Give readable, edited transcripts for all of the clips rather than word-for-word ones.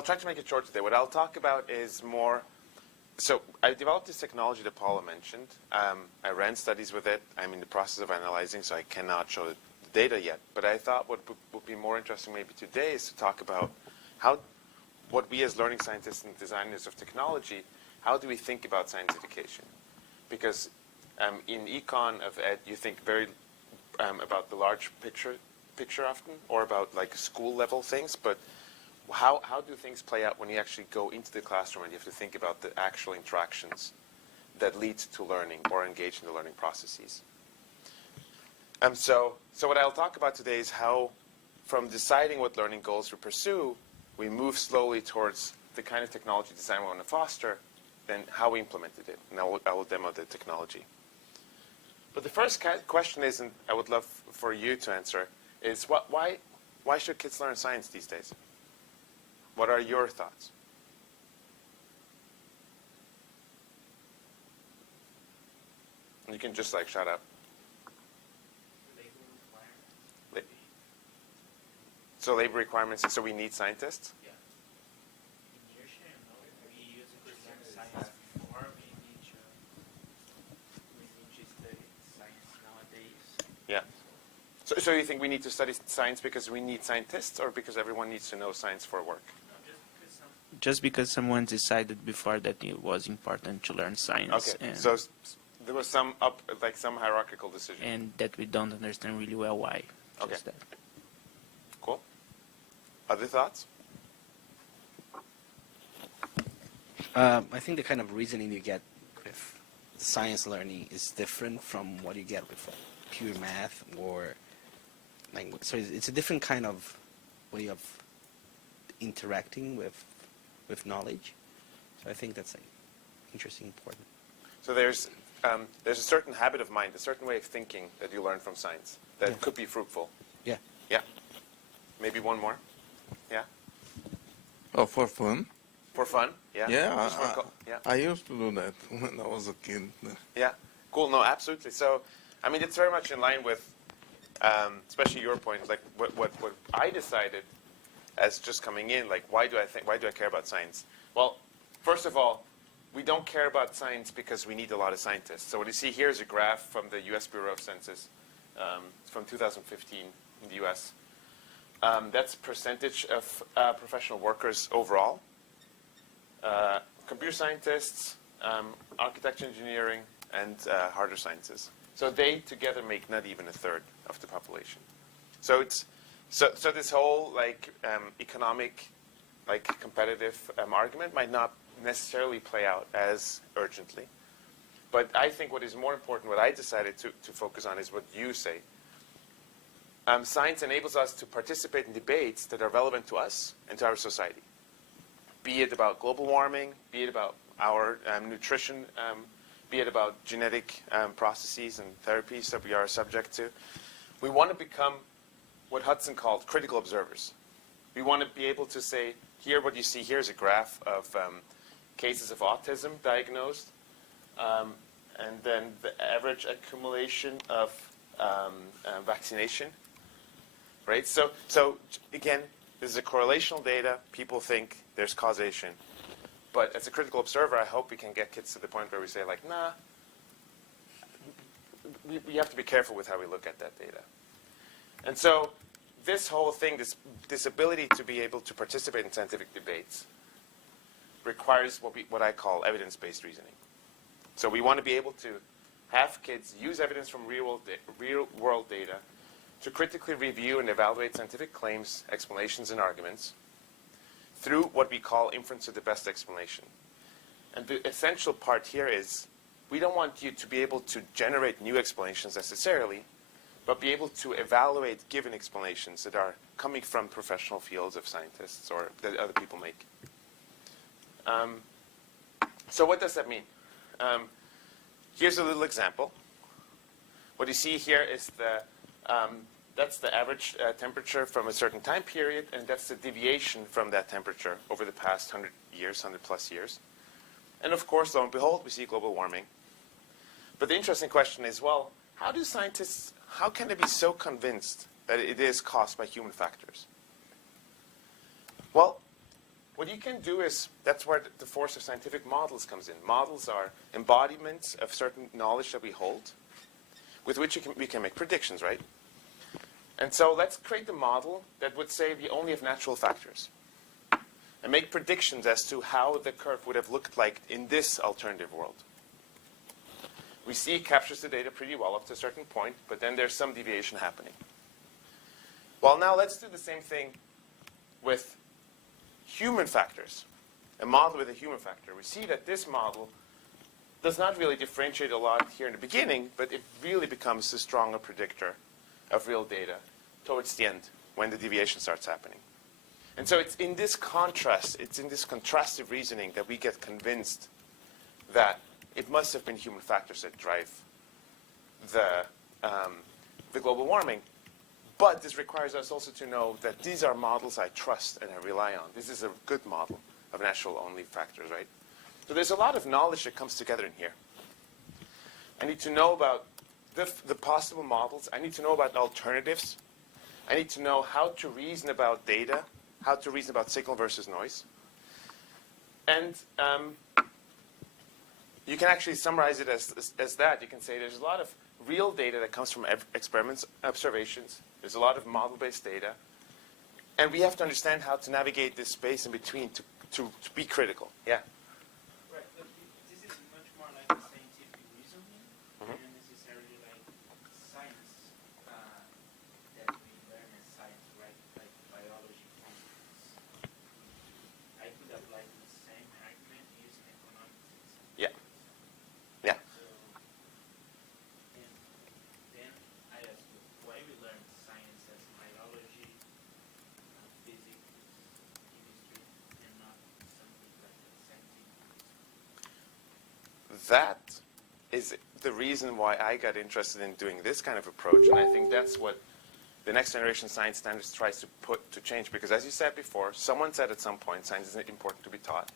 I'll try to make it short today. What I'll talk about is more, so I developed this technology that Paula mentioned. I ran studies with it. I'm in the process of analyzing, so I cannot show the data yet. But I thought what would be more interesting maybe today is to talk about what we as learning scientists and designers of technology, how do we think about science education? Because in econ of ed, you think very about the large picture often, or about like school level things, but how do things play out when you actually go into the classroom and you have to think about the actual interactions that lead to learning or engage in the learning processes? So what I'll talk about today is how, from deciding what learning goals we pursue, we move slowly towards the kind of technology design we want to foster, and how we implemented it. And I will demo the technology. But the first question is, and I would love for you to answer, is why should kids learn science these days? What are your thoughts? You can just like shut up. So labor requirements, so we need scientists? Yeah. Inertia, we use it to learn science before, we need to study science nowadays. Yeah. So you think we need to study science because we need scientists, or because everyone needs to know science for work? Just because someone decided before that it was important to learn science. Okay, so there was some hierarchical decision. And that we don't understand really well why. Okay. Cool. Other thoughts? I think the kind of reasoning you get with science learning is different from what you get with pure math or language. So it's a different kind of way of interacting with knowledge. So I think that's interesting, important. So there's a certain habit of mind, a certain way of thinking that you learn from science that could be fruitful. Yeah. Yeah. Maybe one more. Yeah. Oh, for fun? For fun? Yeah. Yeah, Yeah. I used to do that when I was a kid. Yeah. Cool. No, absolutely. So, I mean, it's very much in line with, especially your point, like what I decided as just coming in, like why do I care about science? Well, first of all, we don't care about science because we need a lot of scientists. So what you see here is a graph from the U.S. Bureau of Census from 2015 in the U.S. That's percentage of professional workers overall. Computer scientists, architecture, engineering, and harder sciences. So they together make not even a third of the population. So it's so this whole economic, competitive argument might not necessarily play out as urgently. But I think what is more important, what I decided to focus on, is what you say. Science enables us to participate in debates that are relevant to us and to our society. Be it about global warming, be it about our nutrition, be it about genetic processes and therapies that we are subject to. We want to become what Hudson called critical observers. We want to be able to say, here, what you see here is a graph of cases of autism diagnosed, and then the average accumulation of vaccination. Right? So again, this is a correlational data. People think there's causation. But as a critical observer, I hope we can get kids to the point where we say, nah, we have to be careful with how we look at that data. And so this whole thing, this ability to be able to participate in scientific debates requires what I call evidence-based reasoning. So we want to be able to have kids use evidence from real-world data to critically review and evaluate scientific claims, explanations, and arguments through what we call inference of the best explanation. And the essential part here is we don't want you to be able to generate new explanations necessarily, but be able to evaluate given explanations that are coming from professional fields of scientists or that other people make. So what does that mean? Here's a little example. What you see here is that's the average temperature from a certain time period, and that's the deviation from that temperature over the past 100 years, 100 plus years. And of course, lo and behold, we see global warming. But the interesting question is, well, how can they be so convinced that it is caused by human factors? Well, what you can do is, that's where the force of scientific models comes in. Models are embodiments of certain knowledge that we hold, with which we can make predictions, right? And so let's create a model that would say we only have natural factors and make predictions as to how the curve would have looked like in this alternative world. We see it captures the data pretty well up to a certain point, but then there's some deviation happening. Well, now let's do the same thing with human factors, a model with a human factor. We see that this model does not really differentiate a lot here in the beginning, but it really becomes a stronger predictor of real data towards the end when the deviation starts happening. And so it's in this contrast, it's in this contrastive reasoning that we get convinced that it must have been human factors that drive the global warming. But this requires us also to know that these are models I trust and I rely on. This is a good model of natural-only factors, right? So there's a lot of knowledge that comes together in here. I need to know about the possible models. I need to know about alternatives. I need to know how to reason about data, how to reason about signal versus noise. And you can actually summarize it as that. You can say there's a lot of real data that comes from experiments, observations. There's a lot of model-based data. And we have to understand how to navigate this space in between to be critical. Yeah? Right, but this is much more like a scientific reasoning, Mhm. and necessarily like science that we learn as science, right? Like biology, for instance. I could apply the same argument using economics. Yeah. Yeah. So, and then I ask you, why we learn science as biology, physics, chemistry, and not something like scientific? That is the reason why I got interested in doing this kind of approach, and I think that's what the next generation science standards tries to change. Because as you said before, someone said at some point science is important to be taught.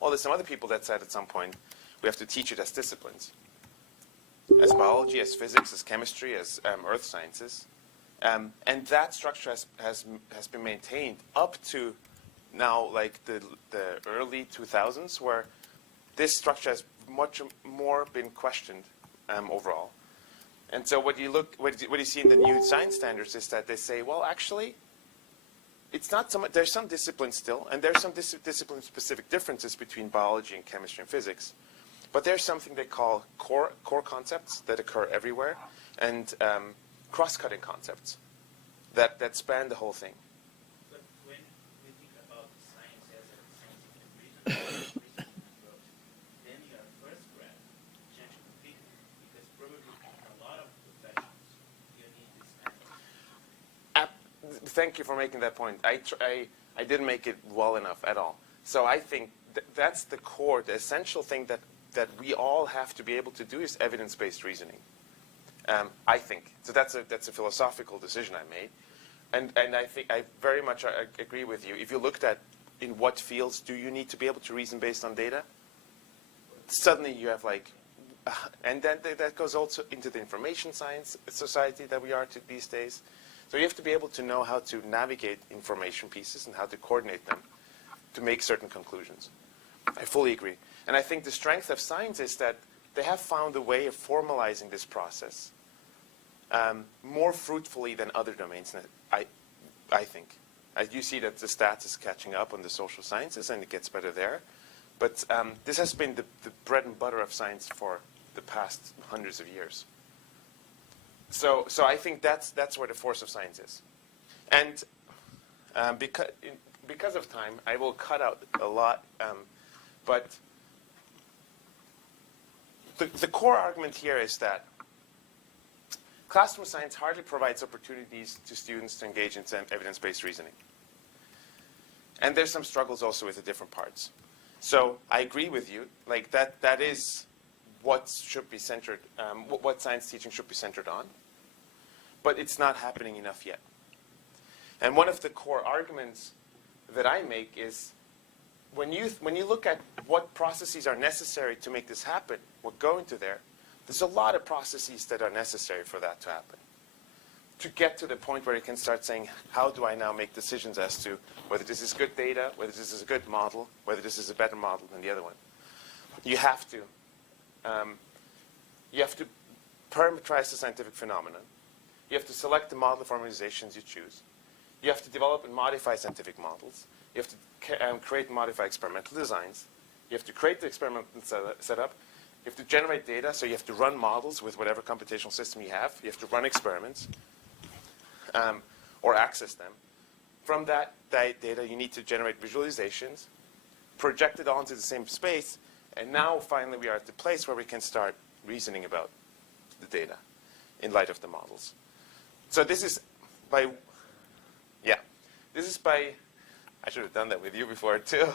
Well, there's some other people that said at some point we have to teach it as disciplines, as biology, as physics, as chemistry, as earth sciences, and that structure has been maintained up to now, like the early 2000s, where this structure has much more been questioned overall. And so what you see in the new science standards is that they say, well, actually, it's not so much, there's some disciplines still, and there's some discipline-specific differences between biology and chemistry and physics. But there's something they call core concepts that occur everywhere, and cross-cutting concepts that span the whole thing. But when we think about science as a scientific reasoning approach, then your first graph changes completely, because probably in a lot of professions you need this kind of. Thank you for making that point. I didn't make it well enough at all. So I think that's the core, the essential thing that we all have to be able to do is evidence-based reasoning. I think so. That's a philosophical decision I made, and I think I very much agree with you. If you looked at in what fields do you need to be able to reason based on data, suddenly you have like, and then that goes also into the information science society that we are these days. So you have to be able to know how to navigate information pieces and how to coordinate them to make certain conclusions. I fully agree. And I think the strength of science is that they have found a way of formalizing this process more fruitfully than other domains, I think. I do see that the stats is catching up on the social sciences, and it gets better there. But this has been the bread and butter of science for the past hundreds of years. So I think that's where the force of science is. And because of time, I will cut out a lot. But the core argument here is that classroom science hardly provides opportunities to students to engage in evidence-based reasoning. And there's some struggles also with the different parts. So I agree with you. Like that is what should be centered, what science teaching should be centered on. But it's not happening enough yet. And one of the core arguments that I make is when you look at what processes are necessary to make this happen, what go into there, there's a lot of processes that are necessary for that to happen. to get to the point where you can start saying, how do I now make decisions as to whether this is good data, whether this is a good model, whether this is a better model than the other one. You have to parameterize the scientific phenomenon. You have to select the model formalizations you choose. You have to develop and modify scientific models. You have to create and modify experimental designs. You have to create the experimental setup. You have to generate data, so you have to run models with whatever computational system you have. You have to run experiments or access them. From that data, you need to generate visualizations, project it all into the same space, and now finally we are at the place where we can start reasoning about the data in light of the models. So this is by, I should have done that with you before too.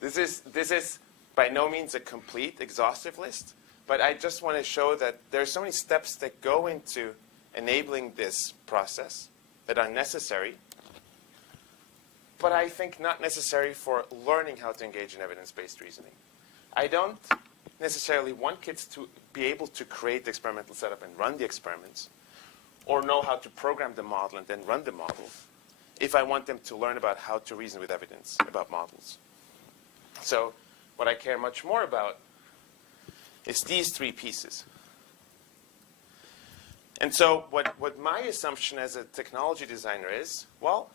This is by no means a complete, exhaustive list, but I just want to show that there are so many steps that go into enabling this process that are necessary, but I think not necessary for learning how to engage in evidence-based reasoning. I don't necessarily want kids to be able to create the experimental setup and run the experiments, or know how to program the model and then run the model, if I want them to learn about how to reason with evidence about models. So what I care much more about is these three pieces. And so what my assumption as a technology designer is, well,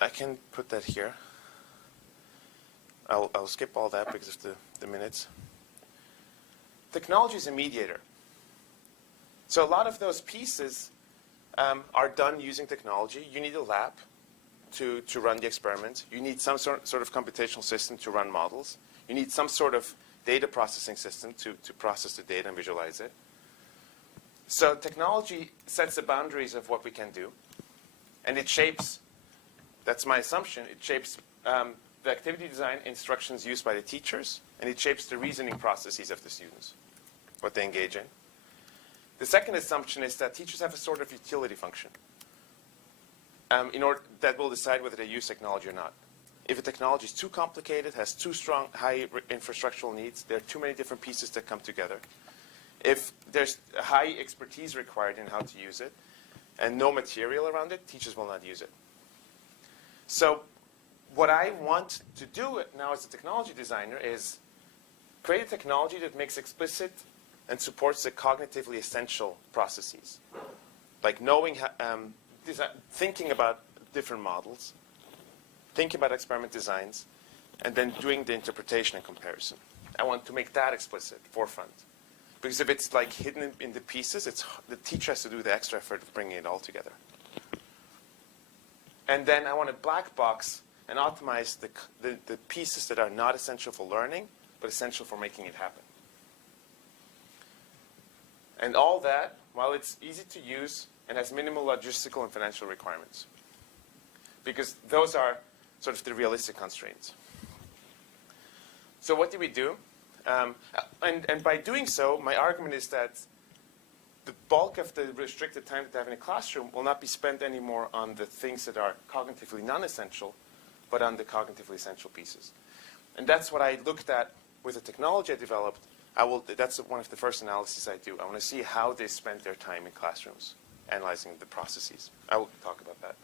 I can put that here. I'll skip all that because of the minutes. Technology is a mediator. So a lot of those pieces are done using technology. You need a lab to run the experiment. You need some sort of computational system to run models. You need some sort of data processing system to process the data and visualize it. So technology sets the boundaries of what we can do. And it shapes, that's my assumption, it shapes the activity design instructions used by the teachers, and it shapes the reasoning processes of the students, what they engage in. The second assumption is that teachers have a sort of utility function that will decide whether they use technology or not. If a technology is too complicated, has too strong, high infrastructural needs, there are too many different pieces that come together. If there's high expertise required in how to use it, and no material around it, teachers will not use it. So what I want to do now as a technology designer is create a technology that makes explicit and supports the cognitively essential processes, like knowing, thinking about different models, thinking about experiment designs, and then doing the interpretation and comparison. I want to make that explicit, forefront. Because if it's like hidden in the pieces, the teacher has to do the extra effort of bringing it all together. And then I want to black box and optimize the pieces that are not essential for learning, but essential for making it happen. And all that, while it's easy to use and has minimal logistical and financial requirements. Because those are sort of the realistic constraints. So what do we do? And by doing so, my argument is that the bulk of the restricted time that they have in a classroom will not be spent anymore on the things that are cognitively non-essential, but on the cognitively essential pieces. And that's what I looked at with the technology I developed. That's one of the first analyses I do. I want to see how they spend their time in classrooms, analyzing the processes. I will talk about that.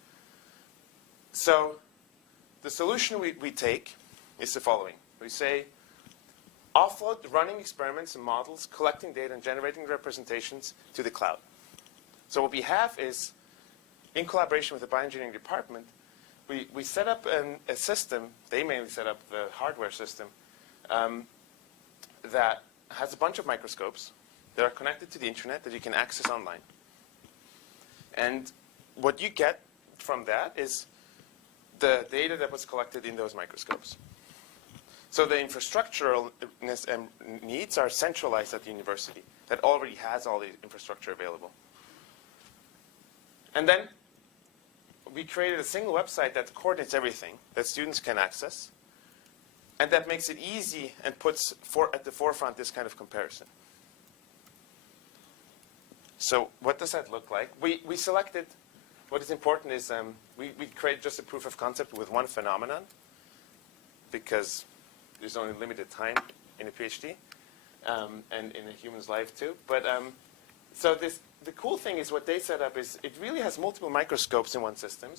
So the solution we take is the following. We say, offload the running experiments and models, collecting data and generating representations to the cloud. So what we have is, in collaboration with the bioengineering department, we set up a system, they mainly set up the hardware system, that has a bunch of microscopes that are connected to the internet that you can access online. And what you get from that is the data that was collected in those microscopes. So the infrastructural needs are centralized at the university that already has all the infrastructure available. And then we created a single website that coordinates everything that students can access, and that makes it easy and puts at the forefront this kind of comparison. So what does that look like? We selected, what is important is we created just a proof of concept with one phenomenon, because there's only limited time in a PhD. and in a human's life too. But so the cool thing is what they set up is it really has multiple microscopes in one system.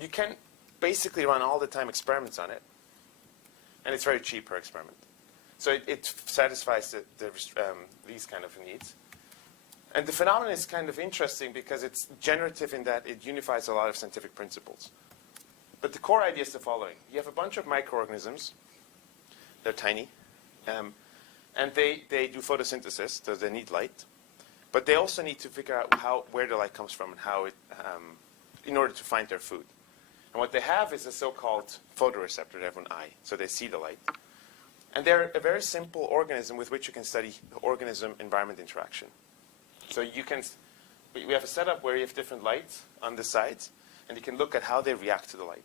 You can basically run all the time experiments on it, and it's very cheap per experiment. So it satisfies these kind of needs. And the phenomenon is kind of interesting because it's generative in that it unifies a lot of scientific principles. But the core idea is the following. You have a bunch of microorganisms. They're tiny. And they do photosynthesis, so they need light. But they also need to figure out where the light comes from and how it, in order to find their food. And what they have is a so-called photoreceptor. They have an eye, so they see the light. And they're a very simple organism with which you can study organism-environment interaction. So we have a setup where you have different lights on the sides, and you can look at how they react to the light.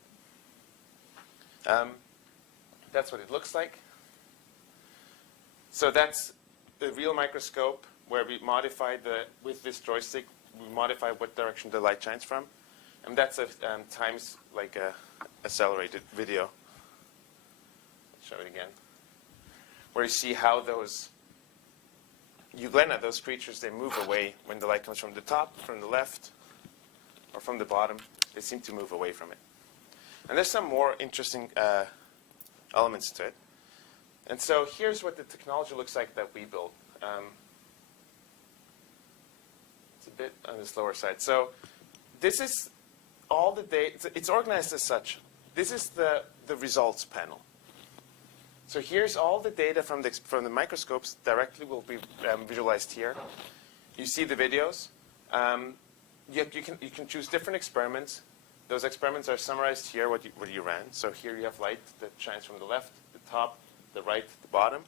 That's what it looks like. So that's the real microscope where we modify with this joystick, we modify what direction the light shines from. And that's a times like a accelerated video. Show it again. Where you see how those euglena, those creatures, they move away when the light comes from the top, from the left, or from the bottom. They seem to move away from it. And there's some more interesting elements to it. And so here's what the technology looks like that we built. It's a bit on the slower side. So this is all the data. It's organized as such. This is the results panel. So here's all the data from the microscopes directly will be visualized here. You see the videos. You can choose different experiments. Those experiments are summarized here, what you ran. So here you have light that shines from the left, the top, the right, the bottom.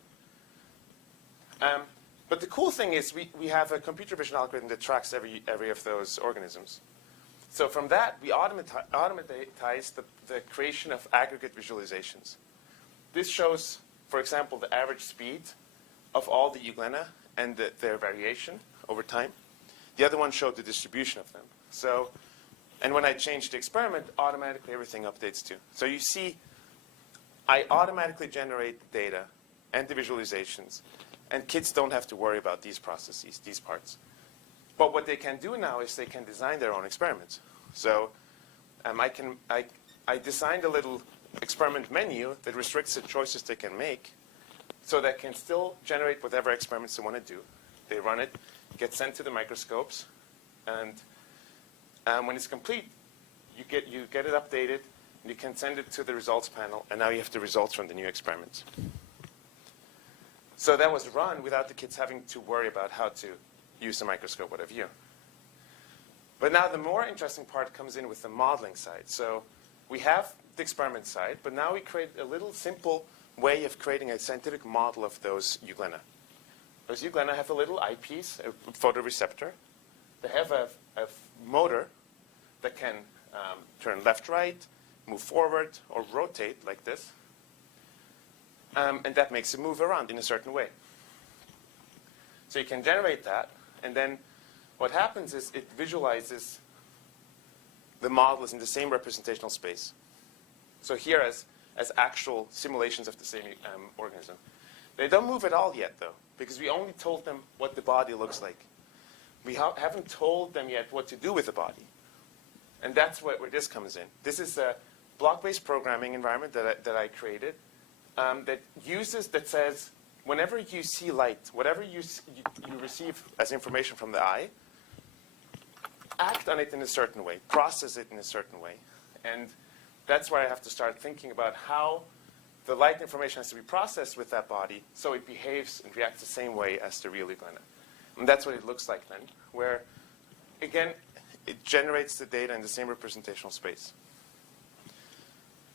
But the cool thing is we have a computer vision algorithm that tracks every of those organisms. So from that, we automatize the creation of aggregate visualizations. This shows, for example, the average speed of all the euglena and their variation over time. The other one showed the distribution of them. So, and when I change the experiment, automatically everything updates too. So you see, I automatically generate the data and the visualizations, and kids don't have to worry about these processes, these parts. But what they can do now is they can design their own experiments. So I designed a little experiment menu that restricts the choices they can make so they can still generate whatever experiments they want to do. They run it, get sent to the microscopes, and when it's complete, you get it updated, and you can send it to the results panel, and now you have the results from the new experiments. So that was run without the kids having to worry about how to use the microscope, what have you. But now the more interesting part comes in with the modeling side. So we have the experiment side, but now we create a little simple way of creating a scientific model of those euglena. Those euglena have a little eyepiece, a photoreceptor. They have a motor that can turn left, right, move forward, or rotate like this. And that makes it move around in a certain way. So you can generate that, and then what happens is it visualizes the models in the same representational space. So here as actual simulations of the same organism. They don't move at all yet, though, because we only told them what the body looks like. We haven't told them yet what to do with the body. And that's where this comes in. This is a block-based programming environment that I created that says, whenever you see light, whatever you receive as information from the eye, act on it in a certain way, process it in a certain way. And that's where I have to start thinking about how the light information has to be processed with that body so it behaves and reacts the same way as the real euglena. And that's what it looks like then, where, again, it generates the data in the same representational space.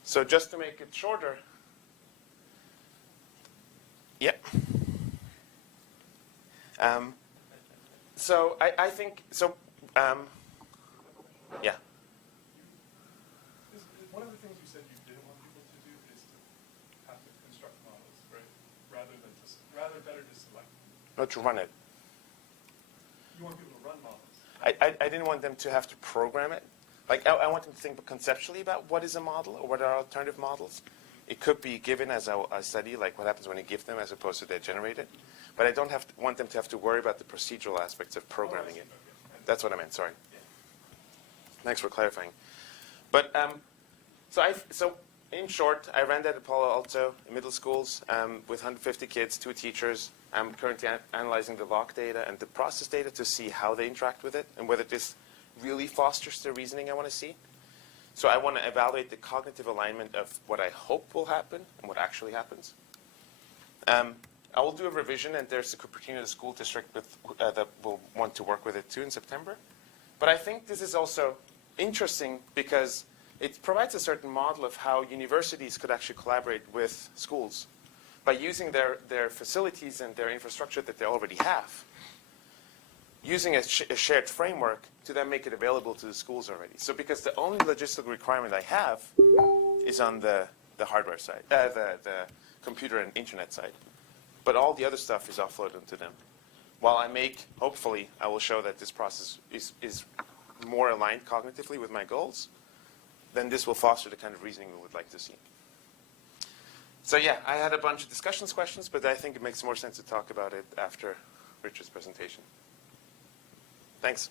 So just to make it shorter, yeah. So I think, so, yeah. One of the things you said you didn't want people to do is to have to construct models, right? Rather better to select them. Not to run it. You want people to run models. I didn't want them to have to program it. Like, I want them to think conceptually about what is a model or what are alternative models. It could be given as a study, like what happens when you give them as opposed to they generate it. But I don't want them to have to worry about the procedural aspects of programming it. That's what I meant, sorry. Thanks for clarifying. But so in short, I ran that at Palo Alto in middle schools with 150 kids, 2 teachers. I'm currently analyzing the log data and the process data to see how they interact with it and whether this really fosters the reasoning I want to see. So I want to evaluate the cognitive alignment of what I hope will happen and what actually happens. I will do a revision, and there's a Cupertino school district that will want to work with it too in September. But I think this is also interesting because it provides a certain model of how universities could actually collaborate with schools by using their facilities and their infrastructure that they already have, using a shared framework to then make it available to the schools already. So because the only logistical requirement I have is on the hardware side, the computer and internet side. But all the other stuff is offloaded to them. While hopefully, I will show that this process is more aligned cognitively with my goals, then this will foster the kind of reasoning we would like to see. So yeah, I had a bunch of questions, but I think it makes more sense to talk about it after Richard's presentation. Thanks.